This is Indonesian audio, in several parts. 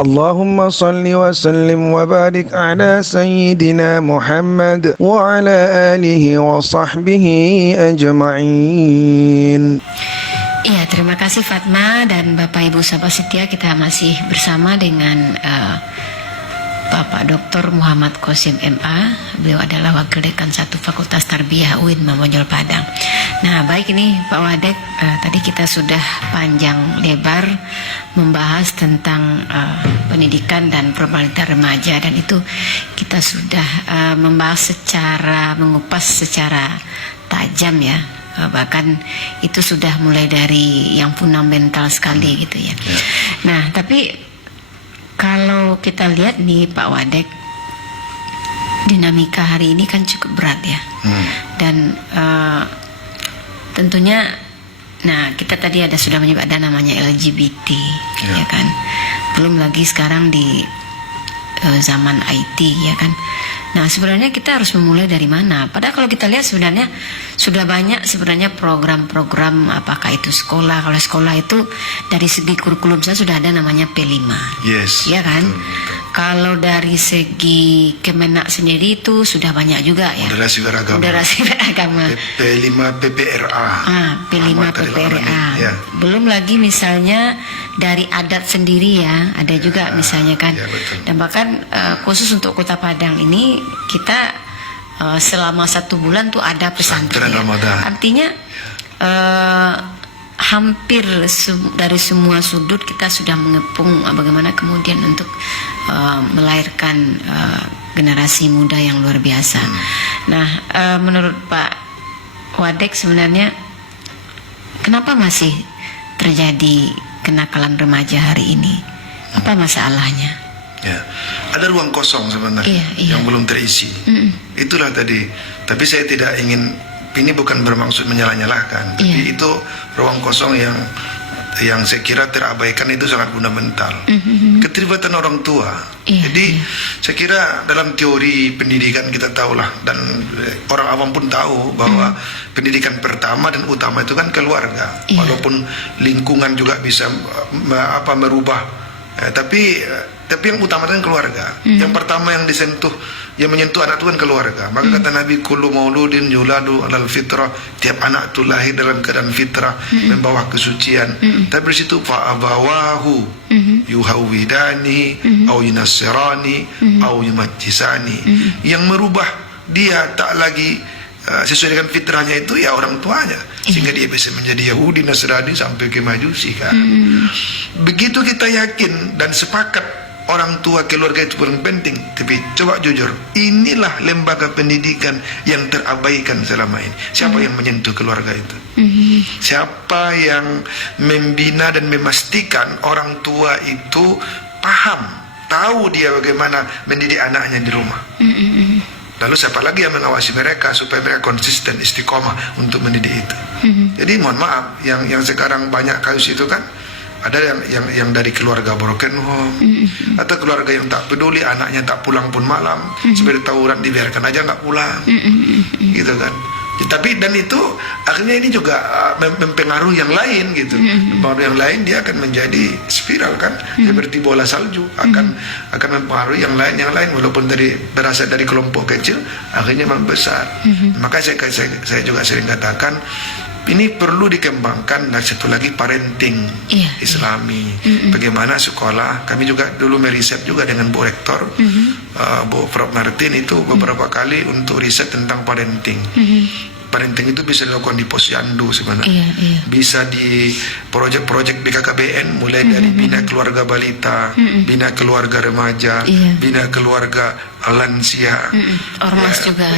Allahumma salli wa sallim wa barik ala sayyidina Muhammad wa ala alihi wa sahbihi ajma'in. Iya, terima kasih Fatma dan Bapak Ibu sahabat setia. Kita masih bersama dengan Bapak Dr. Muhammad Qasim MA. Beliau adalah Wakil Dekan 1 Fakultas Tarbiyah UIN Mamojol Padang. Nah, baik ini Pak Wadek, tadi kita sudah panjang lebar membahas tentang pendidikan dan problematika remaja, dan itu kita sudah membahas mengupas secara tajam ya. Bahkan itu sudah mulai dari yang fundamental sekali gitu ya. Nah, tapi kalau kita lihat nih Pak Wadek, dinamika hari ini kan cukup berat ya. Dan tentunya, nah kita tadi sudah menyebut ada namanya LGBT, ya kan. Belum lagi sekarang di zaman IT, ya kan. Nah, sebenarnya kita harus memulai dari mana? Padahal kalau kita lihat sebenarnya sudah banyak sebenarnya program-program, apakah itu sekolah. Kalau sekolah itu dari segi kurikulum saya sudah ada namanya P5. Yes. Ya kan? Kalau dari segi Kemenak sendiri itu sudah banyak juga ya. Moderasi beragama. P5 PPRA. P5 PPRA. Ya. Belum lagi misalnya dari adat sendiri ya, ada juga misalnya kan. Ya, dan bahkan khusus untuk Kota Padang ini kita selama 1 bulan tuh ada pesantren. Artinya hampir dari semua sudut kita sudah mengepung bagaimana kemudian untuk melahirkan generasi muda yang luar biasa. Nah, menurut Pak Wadek sebenarnya kenapa masih terjadi kenakalan remaja hari ini? Apa masalahnya? Ya, ada ruang kosong sebenarnya yang belum terisi. Itulah tadi. Tapi saya tidak ingin, ini bukan bermaksud menyalah-nyalahkan, tapi itu ruang kosong yang saya kira terabaikan, itu sangat fundamental. Keterlibatan orang tua. Jadi saya kira dalam teori pendidikan kita tahulah, dan orang awam pun tahu bahwa pendidikan pertama dan utama itu kan keluarga. Walaupun lingkungan juga bisa merubah, tapi yang utama kan keluarga. Yang pertama yang menyentuh anak itu kan keluarga. Maka kata Nabi, kullu mauludin yuladu alal fitrah, tiap anak itu lahir dalam keadaan fitrah, membawa kesucian. Tapi di situ fa abawahu yuhawidani au yunassirani au yumajjisani. Yang merubah dia tak lagi sesuai dengan fitrahnya itu ya orang tuanya, sehingga dia bisa menjadi Yahudi, Nasrani, sampai ke Majusi kan. Begitu kita yakin dan sepakat orang tua keluarga itu paling penting. Tapi coba jujur, inilah lembaga pendidikan yang terabaikan selama ini. Siapa yang menyentuh keluarga itu? Siapa yang membina dan memastikan orang tua itu paham, tahu dia bagaimana mendidik anaknya di rumah? Lalu siapa lagi yang mengawasi mereka supaya mereka konsisten, istiqomah untuk mendidik itu? Jadi mohon maaf, yang sekarang banyak kasus itu kan ada yang dari keluarga broken home, atau keluarga yang tak peduli, anaknya tak pulang pun malam, sebagai tawuran dibiarkan aja nggak pulang, gitu kan. Tapi dan itu akhirnya ini juga mempengaruhi yang lain gitu. Mempengaruhi yang lain, dia akan menjadi spiral kan, seperti bola salju, akan mempengaruhi yang lain walaupun berasal dari kelompok kecil, akhirnya membesar. Maka saya juga sering katakan, ini perlu dikembangkan. Dan satu lagi, parenting Islami. Bagaimana sekolah, kami juga dulu meriset juga dengan Bu Rektor, Bu Prof Martin itu beberapa kali untuk riset tentang parenting. Parenting itu bisa dilakukan di posyandu sebenarnya. Bisa di proyek-proyek BKKBN, mulai dari bina keluarga balita, bina keluarga remaja, bina keluarga lansia, ormas juga.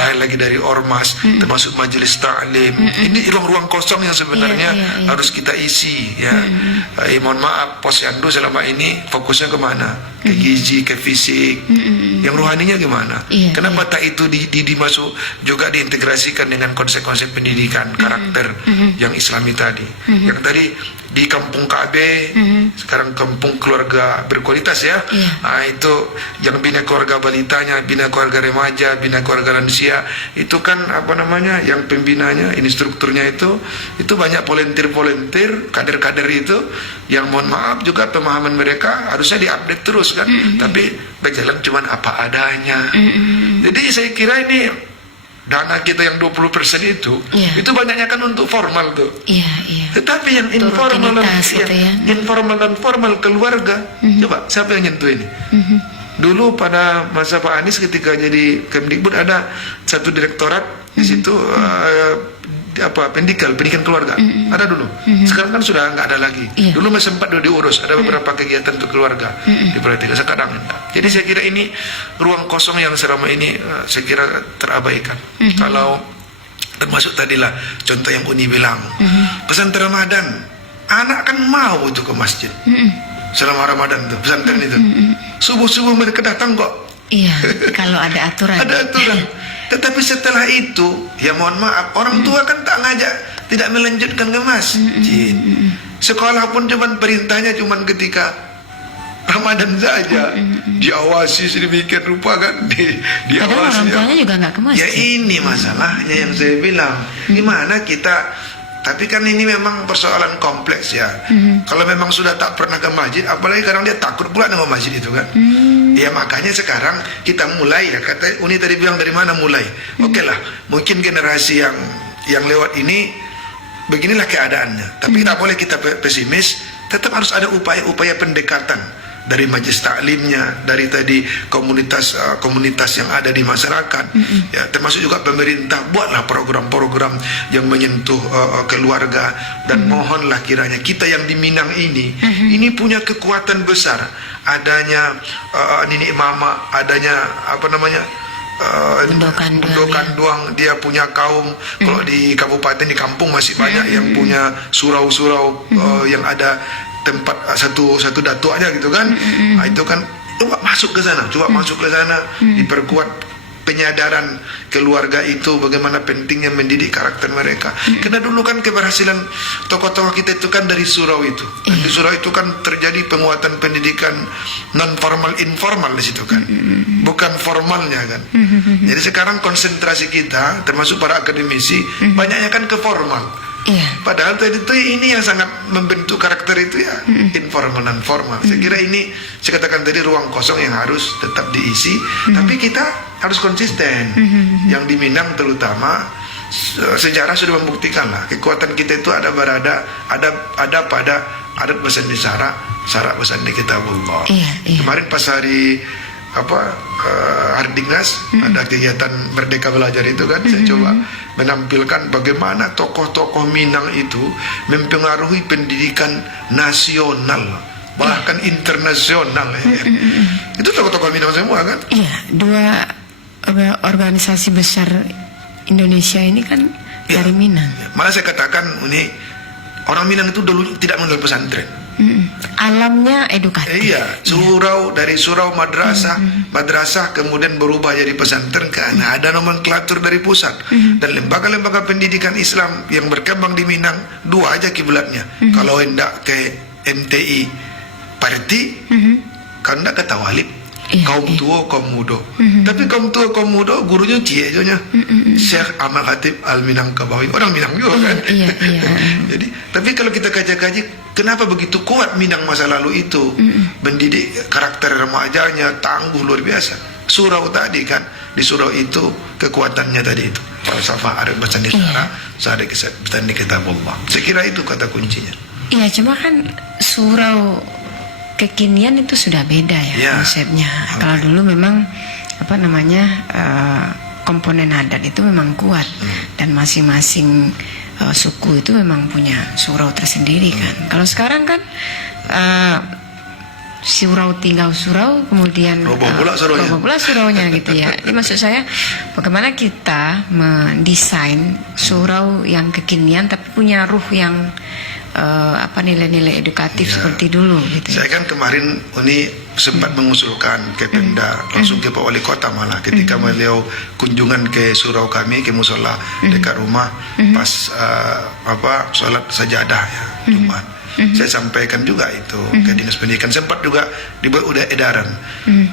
Lain lagi dari ormas, termasuk majelis ta'lim. Ini ruang-ruang kosong yang sebenarnya harus kita isi ya. Mohon maaf, posyandu selama ini fokusnya kemana? Ke gizi, ke fisik. Yang rohaninya gimana? Kenapa tak itu dimasuk juga diintegrasikan dengan konsep-konsep pendidikan karakter yang Islami tadi? Yang tadi di kampung KB, sekarang kampung keluarga berkualitas ya. Itu yang bina keluarga balitanya, bina keluarga remaja, bina keluarga lansia, itu kan apa namanya, yang pembinanya, instrukturnya itu banyak volunteer, kader-kader itu yang mohon maaf juga pemahaman mereka harusnya diupdate terus kan, tapi berjalan cuman apa adanya. Jadi saya kira ini dana kita yang 20% itu banyaknya kan untuk formal tuh. Tetapi yang informal informal dan formal keluarga, coba siapa yang nyentuh ini? Dulu pada masa Pak Anies ketika jadi Kemdikbud ada satu direktorat di situ pendidikan keluarga ada dulu. Sekarang kan sudah nggak ada lagi. Dulu masih sempat diurus, ada beberapa kegiatan untuk keluarga diperhatikan, sekarang enggak. Jadi saya kira ini ruang kosong yang selama ini saya kira terabaikan. Kalau termasuk tadilah contoh yang Uni bilang, pesantren Ramadan, anak kan mau itu ke masjid selama Ramadan tuh pesantren itu. Subuh mereka datang kok. Kalau ada aturan. Ada aturan. Tetapi setelah itu, ya mohon maaf, orang tua kan tak ngajak, tidak melanjutkan ke masjid. Sekolah pun cuman perintahnya cuman ketika Ramadan saja, diawasi sedemikian rupa kan, diawasi. Padahal orang tuanya juga nggak ke masjid. Ya ini masalahnya yang saya bilang, gimana kita. Tapi kan ini memang persoalan kompleks ya. Kalau memang sudah tak pernah ke masjid, apalagi sekarang dia takut pula dengan masjid itu kan. Ya makanya sekarang kita mulai ya, kata Uni tadi bilang dari mana mulai. Oke lah, mungkin generasi yang lewat ini beginilah keadaannya. Tapi tak boleh kita pesimis, tetap harus ada upaya-upaya pendekatan dari majelis taklimnya, dari tadi komunitas yang ada di masyarakat, ya termasuk juga pemerintah, buatlah program-program yang menyentuh keluarga, dan mohonlah kiranya kita yang di Minang ini punya kekuatan besar, adanya Nini Mama, adanya apa namanya Mundokan Duang, dia punya kaum. Kalau di kabupaten, di kampung masih banyak yang punya surau-surau yang ada tempat satu datuk aja gitu kan. Itu kan coba masuk ke sana, diperkuat penyadaran keluarga itu, bagaimana pentingnya mendidik karakter mereka. Karena dulu kan keberhasilan tokoh-tokoh kita itu kan dari surau itu. Dan di surau itu kan terjadi penguatan pendidikan non formal informal di situ kan. Bukan formalnya kan. Jadi sekarang konsentrasi kita termasuk para akademisi banyaknya kan ke formal. Padahal tadi itu ini yang sangat membentuk karakter itu ya, informal dan formal. Saya kira ini, saya katakan tadi, ruang kosong yang harus tetap diisi. Tapi kita harus konsisten. Yang di Minang terutama, sejarah sudah membuktikan lah, kekuatan kita itu ada pada adat besan di syarak besan di kitabullah. Kemarin pas hari Hardingnas ada kegiatan Merdeka Belajar itu kan, saya coba menampilkan bagaimana tokoh-tokoh Minang itu mempengaruhi pendidikan nasional, bahkan internasional ya. Itu tokoh-tokoh Minang semua kan. Dua organisasi besar Indonesia ini kan dari Minang. Malah saya katakan ini, orang Minang itu dulu tidak mengenal pesantren. Alamnya edukatif. Dari surau madrasah kemudian berubah jadi pesantren karena ada nomenklatur dari pusat. Dan lembaga-lembaga pendidikan Islam yang berkembang di Minang dua aja kiblatnya. Kalau hendak ke MTI Parti, kalau hendak ke Tawalib, kaum tua, kaum muda. Tapi kaum tua, kaum muda gurunya ciejonya Syekh Ahmad Khatib Al-Minangkabawi, orang Minang juga kan. Jadi, tapi kalau kita kaji-kaji, kenapa begitu kuat Minang masa lalu itu, mendidik karakter remajanya tangguh luar biasa. Surau tadi kan, di surau itu kekuatannya tadi itu falsafah arif basan di sana, sadek basan di kitabullah. Saya kira itu kata kuncinya. Cuma kan surau kekinian itu sudah beda ya konsepnya. Kalau dulu memang komponen adat itu memang kuat, dan masing-masing suku itu memang punya surau tersendiri kan. Kalau sekarang kan surau tinggal surau, kemudian roboh pula suraunya gitu ya. Jadi maksud saya, bagaimana kita mendesain surau yang kekinian tapi punya ruh yang nilai-nilai edukatif seperti dulu gitu. Saya kan kemarin Uni sempat mengusulkan ke Pemda, langsung ke Pak Wali Kota malah ketika beliau kunjungan ke surau kami, ke musola dekat rumah pas sholat sajadah ya Jumat. Saya sampaikan juga itu ke Dinas Pendidikan. Sempat juga dibuat udah edaran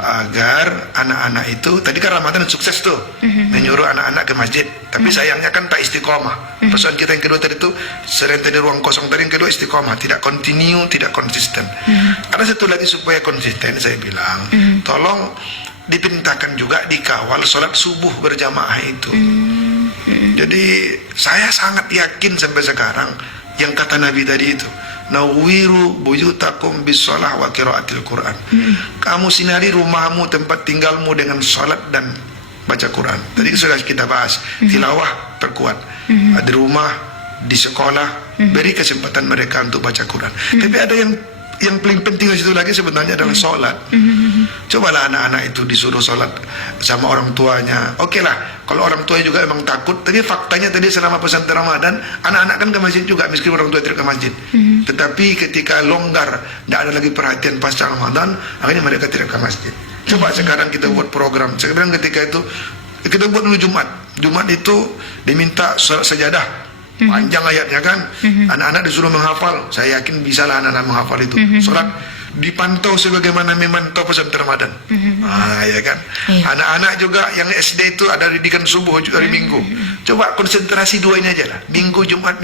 agar anak-anak itu, tadi kan Ramadan sukses tuh menyuruh anak-anak ke masjid, tapi sayangnya kan tak istiqomah. Persoalan kita yang kedua tadi itu, selain tadi ruang kosong tadi, yang kedua istiqomah, tidak continue, tidak konsisten. Ada satu lagi supaya konsisten, saya bilang tolong diperintahkan juga dikawal sholat subuh berjamaah itu. Jadi saya sangat yakin sampai sekarang yang kata Nabi tadi itu, nawiru buyutakum bisolah wa qiraatil Quran. Kamu sinari rumahmu, tempat tinggalmu dengan salat dan baca Quran. Tadi sudah kita bahas, tilawah perkuat. Di rumah, di sekolah, beri kesempatan mereka untuk baca Quran. Tapi ada yang paling penting di situ lagi sebenarnya adalah sholat. Cobalah anak-anak itu disuruh sholat sama orang tuanya. Oke lah, kalau orang tua juga emang takut. Tapi faktanya tadi selama pesantren Ramadan, anak-anak kan ke masjid juga, meskipun orang tua tidak ke masjid. Tetapi ketika longgar, tidak ada lagi perhatian pasca Ramadan, akhirnya mereka tidak ke masjid. Coba sekarang kita buat program. Sekarang ketika itu kita buat dulu Jumat itu diminta sholat sajadah. Panjang ayatnya kan, anak-anak disuruh menghafal. Saya yakin bisa lah anak-anak menghafal itu. Sholat dipantau sebagaimana memantau pesantren Ramadan. Ya kan. Anak-anak juga yang SD itu ada didikan subuh hari Minggu. Coba konsentrasi dua ini aja lah, Minggu Jumat.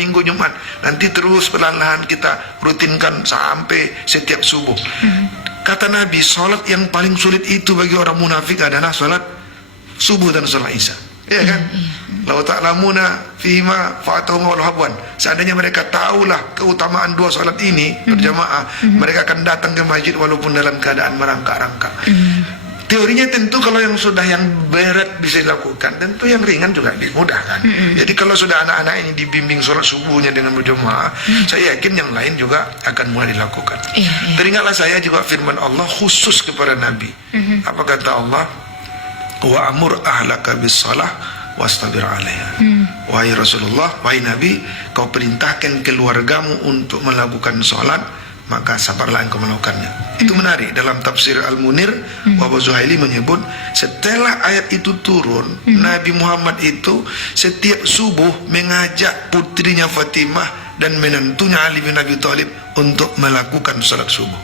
Nanti terus perlahan-lahan kita rutinkan sampai setiap subuh. Kata Nabi, sholat yang paling sulit itu bagi orang munafik adalah sholat subuh dan sholat isya. Iya kan? Lau ta'lamuna fihima fa'atahum wal habwan. Seandainya mereka tahulah keutamaan dua salat ini berjamaah, mereka akan datang ke masjid walaupun dalam keadaan merangkak-rangkak. Teorinya tentu kalau yang sudah yang berat bisa dilakukan, tentu yang ringan juga dimudahkan. Jadi kalau sudah anak-anak ini dibimbing sholat subuhnya dengan berjamaah, saya yakin yang lain juga akan mulai dilakukan. Teringatlah saya juga firman Allah khusus kepada Nabi. Apa kata Allah? Wa amur ahlaka bis salah wastabir alaiha. Wahai Rasulullah, wahai Nabi, kau perintahkan keluargamu untuk melakukan salat, maka sabarlah engkau melakukannya. Itu menarik. Dalam tafsir Al-Munir, Wahab Zuhaili menyebut setelah ayat itu turun, Nabi Muhammad itu setiap subuh mengajak putrinya Fatimah dan menantunya Ali bin Abi Thalib untuk melakukan salat subuh.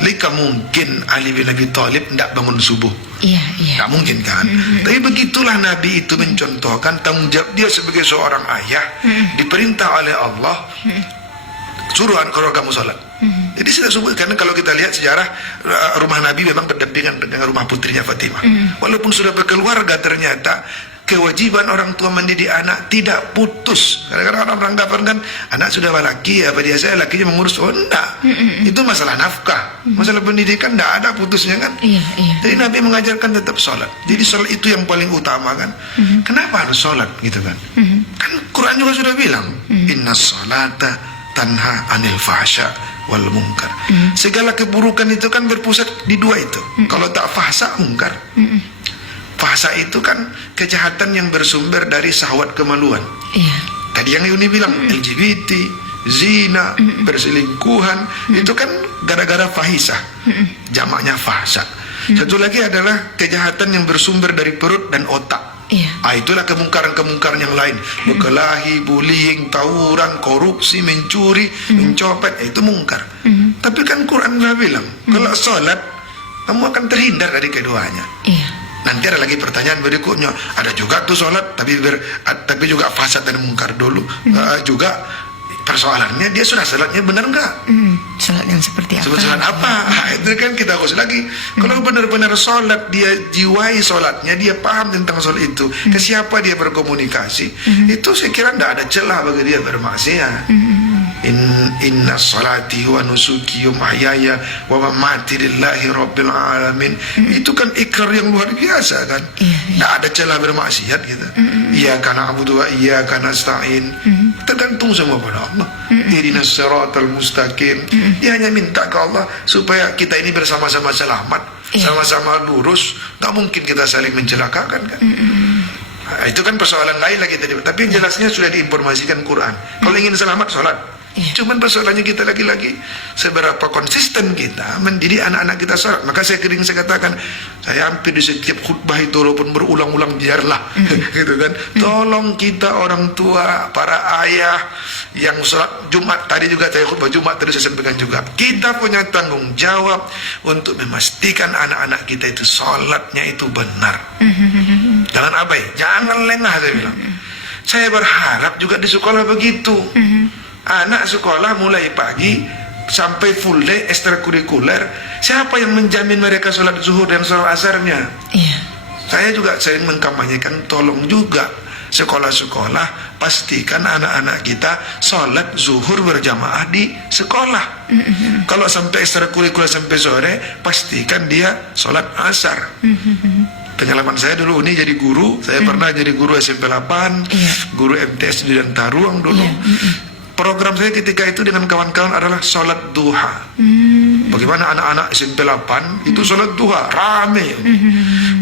Lika mungkin Ali bin Abi Thalib tidak bangun subuh. Tak mungkin kan. Tapi begitulah Nabi itu mencontohkan tanggung jawab dia sebagai seorang ayah, diperintah oleh Allah, suruh keluargamu salat. Jadi sudah subuh, karena kalau kita lihat sejarah rumah Nabi memang berdampingan dengan rumah putrinya Fatimah. Walaupun sudah berkeluarga, ternyata kewajiban orang tua mendidik anak tidak putus. Kadang-kadang orang beranggapan kan anak sudah laki, apa dia saya lakinya mengurus. Oh enggak, itu masalah nafkah, masalah pendidikan enggak ada putusnya kan. Jadi Nabi mengajarkan tetap sholat. Jadi sholat itu yang paling utama kan. Kenapa harus sholat gitu kan? Kan Quran juga sudah bilang, inna sholata tanha anil fahsya wal munkar. Segala keburukan itu kan berpusat di dua itu. Kalau tak fahsya, munkar. Fahsya itu kan kejahatan yang bersumber dari syahwat kemaluan. Tadi yang Yuni bilang LGBT, zina, perselingkuhan, itu kan gara-gara fahisah. Jamaknya fahsya. Satu lagi adalah kejahatan yang bersumber dari perut dan otak. Itulah kemungkaran-kemungkaran yang lain, berkelahi, bullying, tawuran, korupsi, mencuri, mencopet, itu mungkar. Tapi kan Quran sudah bilang, kalau sholat kamu akan terhindar dari keduanya. Nanti ada lagi pertanyaan berikutnya, ada juga tuh sholat tapi juga fasad dan mungkar dulu. Juga persoalannya dia sudah sholatnya benar enggak? Sholat yang seperti apa? Sholat apa? Itu kan kita harus lagi. Kalau benar-benar sholat, dia jiwai sholatnya, dia paham tentang sholat itu, ke siapa dia berkomunikasi, itu saya kira tidak ada celah bagi dia bermaksiat. Inna salati wa nusuki wa mahyaya wa mamati lillahi rabbil alamin. Itu kan ikrar yang luar biasa kan. Tidak ada celah bermaksiat gitu. Iyyaka na'budu wa iyyaka nasta'in. Tergantung semua pada Allah. Ihdinas siratal mustaqim. Dia hanya minta ke Allah supaya kita ini bersama-sama selamat, sama-sama lurus. Tak mungkin kita saling mencelakakan kan. Itu kan persoalan lain lagi tadi. Tapi yang jelasnya sudah diinformasikan Quran. Kalau ingin selamat, sholat. Cuman persoalannya kita lagi-lagi seberapa konsisten kita mendidik anak-anak kita sholat. Maka saya katakan, saya hampir di setiap khutbah itu walaupun berulang-ulang biarlah gitu kan. Tolong kita orang tua, para ayah yang sholat Jumat, tadi juga saya khutbah Jumat tadi saya sampaikan juga, kita punya tanggung jawab untuk memastikan anak-anak kita itu sholatnya itu benar. Jangan abai, jangan lengah, saya bilang. Saya berharap juga di sekolah begitu. Anak sekolah mulai pagi sampai full day ekstrakurikuler, siapa yang menjamin mereka sholat zuhur dan sholat asarnya? Saya juga sering mengkampanyekan, tolong juga sekolah-sekolah pastikan anak-anak kita sholat zuhur berjamaah di sekolah. Kalau sampai ekstrakurikuler sampai sore, pastikan dia sholat asar. Pengalaman saya dulu ini jadi guru, saya pernah jadi guru SMP 8, guru MTS di Taruang dulu. Program saya ketika itu dengan kawan-kawan adalah sholat duha. Bagaimana anak-anak SMP 8 itu sholat duha, rame.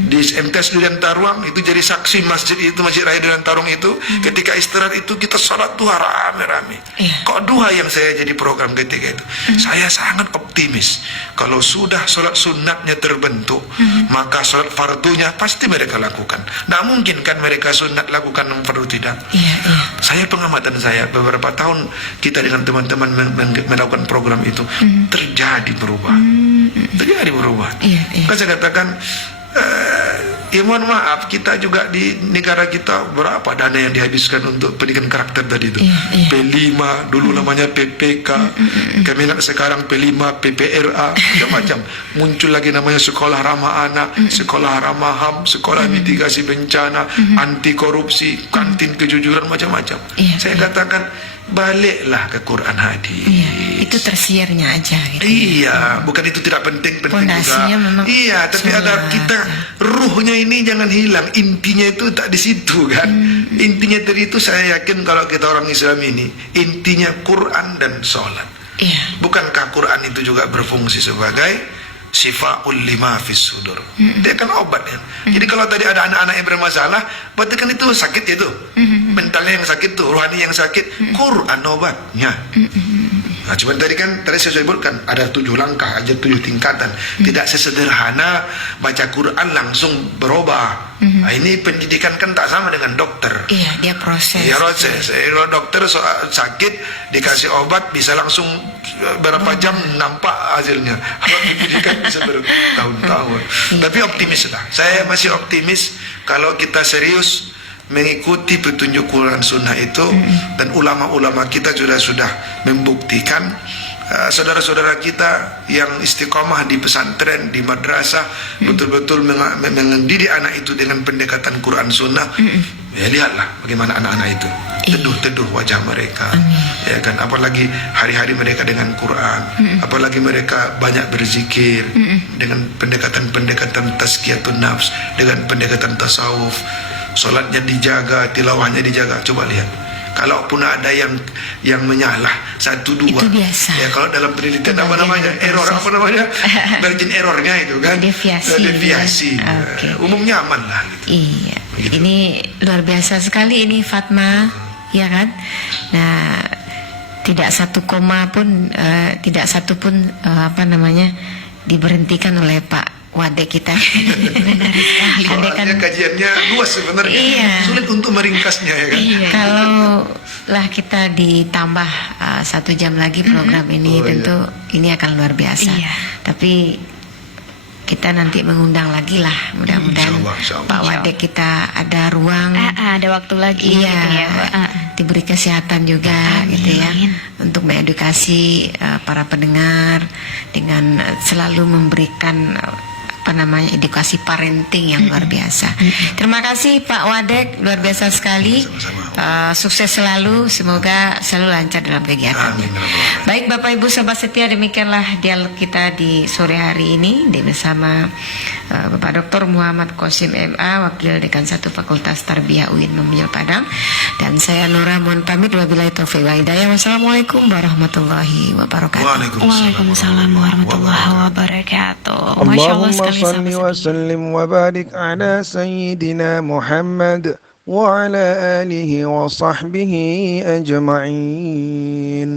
Di MTS Durian Taruang itu jadi saksi masjid itu, Masjid Raya Durian Taruang itu, ketika istirahat itu kita sholat duha rame-rame. Kok duha yang saya jadi program ketika itu? Saya sangat optimis. Kalau sudah sholat sunatnya terbentuk, maka sholat fardunya pasti mereka lakukan. Tidak mungkin kan mereka sunat lakukan fardu tidak. Saya pengamatan saya beberapa tahun kita dengan teman-teman melakukan program itu, terjadi berubah. Kan saya katakan, ya mohon maaf, kita juga di negara kita berapa dana yang dihabiskan untuk pendidikan karakter tadi itu. P5 dulu namanya PPK, Kemenak sekarang P5 PPRA, macam-macam. Muncul lagi namanya sekolah ramah anak, sekolah ramah HAM, sekolah mitigasi bencana, anti korupsi, kantin kejujuran, macam-macam. Saya katakan, baliklah ke Quran hadis. Itu tersiarnya aja gitu. Bukan itu tidak penting Pondasinya juga. Memang Tapi ada kita, ruhnya ini jangan hilang. Intinya itu tak di situ kan. Intinya dari itu saya yakin kalau kita orang Islam ini, intinya Quran dan sholat. Bukankah Quran itu juga berfungsi sebagai syifaul lima fis sudur. Dia kan obat ya. Jadi kalau tadi ada anak-anak yang bermasalah, berarti kan itu sakit itu. Mentalnya yang sakit tuh, rohani yang sakit, Quran obatnya. Nah, cuman tadi saya sebutkan ada 7 langkah, aja 7 tingkatan. Tidak sesederhana baca Quran langsung berubah. Nah, ini pendidikan kan tak sama dengan dokter. Dia proses. Kalau dokter sakit dikasih obat bisa langsung berapa jam nampak hasilnya. Kalau pendidikan bisa bertahun-tahun. Tapi optimis lah. Saya masih optimis kalau kita serius mengikuti petunjuk Quran Sunnah itu, dan ulama-ulama kita sudah membuktikan, saudara-saudara kita yang istiqomah di pesantren, di madrasah, betul-betul mendidik anak itu dengan pendekatan Quran Sunnah. Ya lihatlah bagaimana anak-anak itu teduh wajah mereka, ya kan, apalagi hari-hari mereka dengan Quran, apalagi mereka banyak berzikir dengan pendekatan-pendekatan tazkiyatun nafs, dengan pendekatan tasawuf. Sholatnya dijaga, tilawahnya dijaga. Coba lihat, kalaupun ada yang menyalah 1, 2, itu biasa. Ya kalau dalam penelitian margin errornya itu kan deviasi. Umumnya aman lah gitu. Begitu. Ini luar biasa sekali ini Fatma, ya kan? Nah, tidak satu koma pun diberhentikan oleh Pak Wadek kita. Soalnya kajiannya luas sebenarnya, sulit untuk meringkasnya ya kan. Kalau lah kita ditambah 1 jam lagi program ini, tentu ini akan luar biasa. Tapi kita nanti mengundang lagi lah, mudah-mudahan Pak Wadek kita ada ruang, ada waktu lagi, diberi kesehatan juga, gitu ya, untuk mengedukasi para pendengar dengan selalu memberikan edukasi parenting yang luar biasa. Terima kasih Pak Wadek, luar biasa sekali. Sukses selalu, semoga selalu lancar dalam kegiatannya. Baik Bapak Ibu sahabat setia, demikianlah dialog kita di sore hari ini bersama Bapak Dr. Muhammad Qasim MA, Wakil Dekan 1 Fakultas Tarbiyah UIN Memil Padang, dan saya Nura mohon pamit, wabillahi taufiq wal hidayah. Wassalamualaikum warahmatullahi wabarakatuh. Waalaikumsalam warahmatullahi wabarakatuh. Masya Allah sekali. صل وسلم وبارك على سيدنا محمد وعلى آله وصحبه أجمعين.